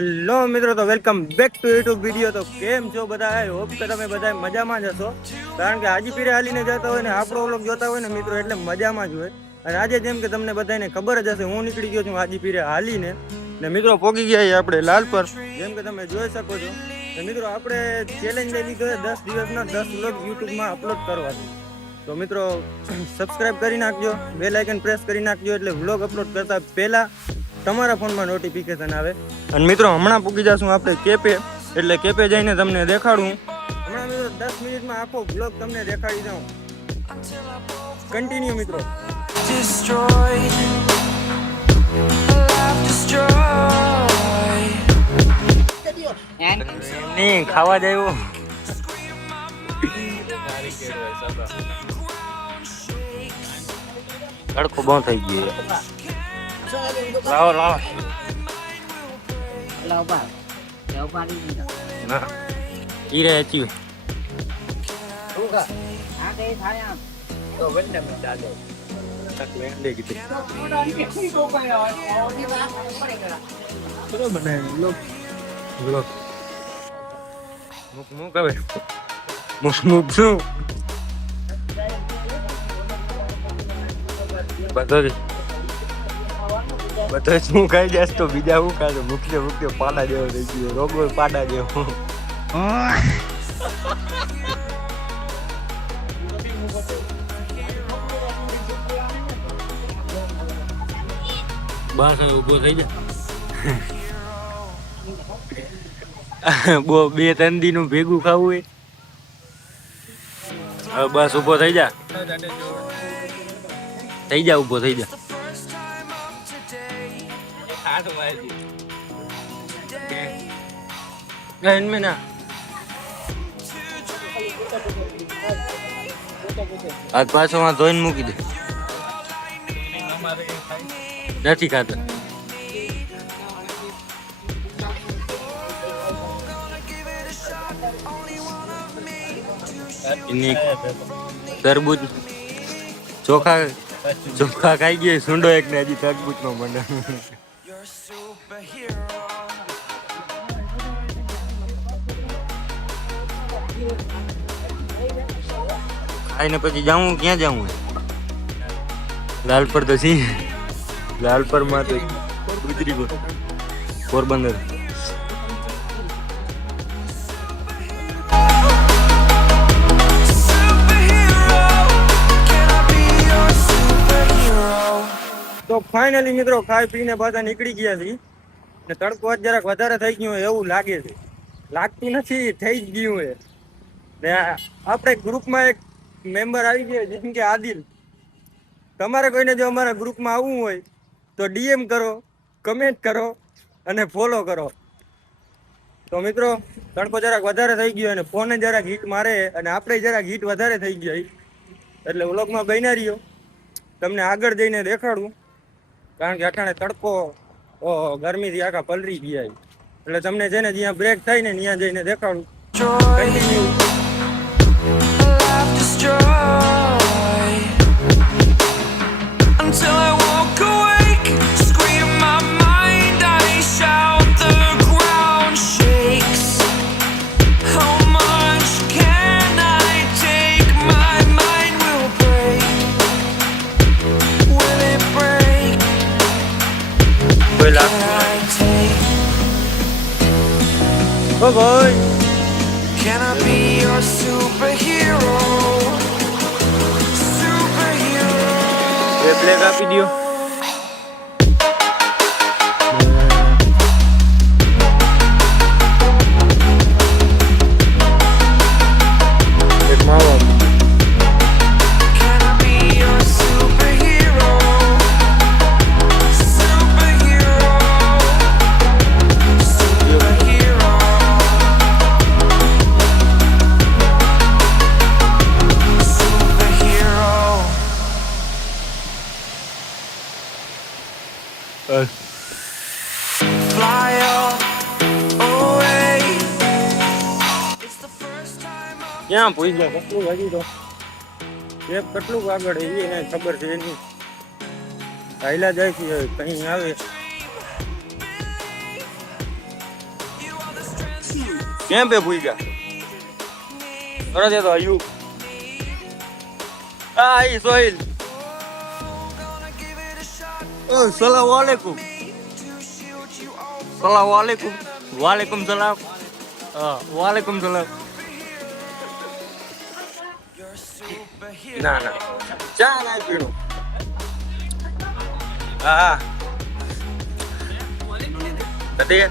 Hello મિત્રો, તો welcome back to YouTube video. તો કેમ છો બધા? આઈ હોપ કે તમે બધા મજામાં જ હશો, કારણ કે હાજી પીરે હાલીને જતા હોય ને આપણો વ્લોગ જોતા હોય ને મિત્રો, એટલે મજામાં જ હોય. અને આજે જેમ કે તમને બધાને ખબર જ હશે, હું નીકળી ગયો છું હાજી પીરે હાલીને ને મિત્રો પોગી ગયા આપણે લાલ પર, જેમ કે તમે જોઈ શકો છો. ને મિત્રો આપણે ચેલેન્જ લઈ લીધો છે 10 દિવસના 10 વ્લોગ યુટ્યુબમાં અપલોડ કરવાની. તો મિત્રો સબસ્ક્રાઇબ કરી નાખજો, બેલ આઇકન પ્રેસ કરી નાખજો, એટલે વ્લોગ અપલોડ કરતા પહેલા તમારા ફોનમાં નોટિફિકેશન આવે. અને મિત્રો હમણાં પૂગી જશું આપણે કેપે, એટલે કેપે જઈને તમને દેખાડું. હમણાં મિત્રો 10 મિનિટમાં આખો બ્લોગ તમને દેખાડી દઉં. કન્ટિન્યુ મિત્રો. નહીં ખાવા જાય તડકો બહુ થઈ ગયો. લાવો લાવો ના ઈરે અચી બધો શું ખાઈ જશ તો બીજા શું ખાય? મુખ્ય પાડા જેવો થઈ ગયો, રોગો પાડા જેવો. બસ ઉભો થઈ જા. બે ત્રણ દી નું ભેગું ખાવું હોય. હવે બસ ઉભો થઈ જા, ઉભો થઈ જા. આજ પાછો માં ધોઈને મૂકી દે. નથી ખાતા. તરબૂચ ચોખા ખાઈ ગયા. સુંડો એક ને હજી તરબૂચ નો મંડળ. ખાઈને પછી જાઉં ક્યાં જાઉં? લાલપર તો સી લાલપર માં તો ગુજરી પોરબંદર. તો ફાઇનલી મિત્રો ખાઈ પીને બધા નીકળી ગયા છે. ને તડકો જરાક વધારે થઈ ગયો એવું લાગે છે. લાગતું નથી, થઈ જ ગયું છે. ને આપણે ગ્રુપમાં એક મેમ્બર આવી ગયો જેમ કે આદિલ. તમારે કોઈને જો અમારા ગ્રુપમાં આવવું હોય તો ડીએમ કરો, કમેન્ટ કરો અને ફોલો કરો. તો મિત્રો તડકો જરાક વધારે થઈ ગયો અને ફોને જરાક હીટ મારે અને આપણે જરાક હીટ વધારે થઈ ગઈ, એટલે વ્લોગમાં બન્યા રહ્યો. તમને આગળ જઈને દેખાડું, કારણ કે અટાણે તડકો ગરમીથી આખા પલરી ગયા, એટલે તમને છે ને જ્યાં બ્રેક થાય ને ત્યાં જઈને દેખાડું. Until I walk awake, scream my mind, I shout, the ground shakes. How much can I take? My mind will break. Will it break? Can I take? Bye bye. Can I be your superhero? Black આપી દો. એક માવો. ક્યાં પૂઈ ગયા? કેટલું હજી તો કેટલું આગળ એને ખબર છે એની. હાઈલા જાય છે કઈ આવે કેમ પે ભૂઈ ગયા તો અયુબ આ સોહિલ સલામ વાલેકુમ વાલેકુમ સલામ વાલેકુમ સલામ ના ચા ના પીણું હા કદી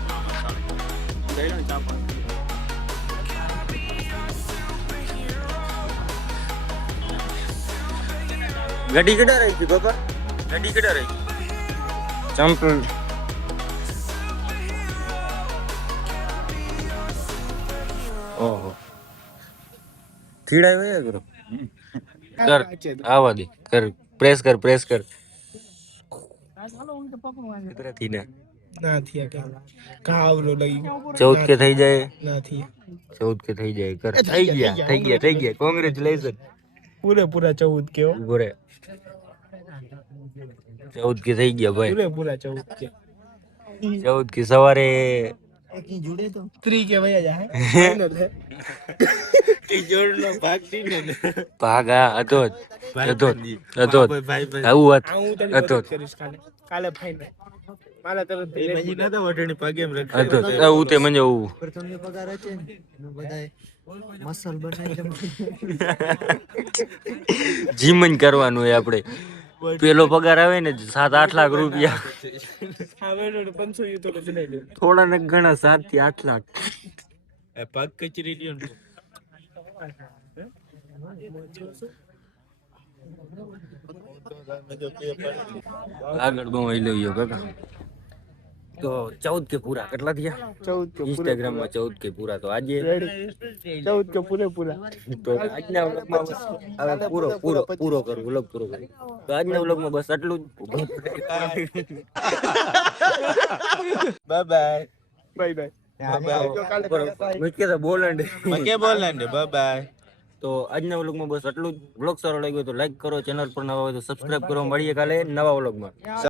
ગાડી કેડા રહી હતી બાપા ગાડી કેડા રહી ચંપલ ઓહો થીડા હોય કરો કર આવા દે કર પ્રેસ કર કિતરા થી ના કાવરો લઈ 14 કે થઈ જાય નથી 14 કે થઈ જાય કર થઈ ગયા કોંગ્રેચ્યુલેશન પૂરેપૂરા 14 કે ઉભરે 14 કે થઈ ગયા ભાઈ પૂરેપૂરા 14 કે 14 કે સવારે એકી જોડે તો 3 કે વયા જા ફાઇનલ હે ઈ જોડનો ભાગ દીને ભાગા હતો ભાઈ આવું હતો કાલે ફાઇનલ મારા તરફથી મેજી નતો વઢણી પગે એમ રખ હતો આવું તે મને આવું પ્રથમની પગાર છે ને બધાય મસલ બનાવી જીમ જ કરવાનું હોય આપણે પેલો પગાર આવે ને 7-8 લાખ રૂપિયા હવે 500 યુ તો ચડાઈ દે થોડા ને ઘણા 7 થી 8 લાખ પગ કચરી લ્યો ને આગળ બહુ લઈ લ્યો કાકા તો 14 કે પૂરા કેટલા થયા 14 કે ઇન્સ્ટાગ્રામ માં 14 કે પૂરા તો આજે 14 કે પૂરેપૂરા તો આજના વ્લોગમાં હવે પૂરો કરું વ્લોગ પૂરો કરું તો આજના વ્લોગમાં બસ આટલું જ બાય મુકે તો બોલંડ બાય તો આજના વ્લોગમાં બસ આટલું જ વ્લોગ સારો લાગ્યો તો લાઈક કરો ચેનલ પર નવા હોય તો સબસ્ક્રાઇબ કરો મળીએ કાલે નવા વ્લોગમાં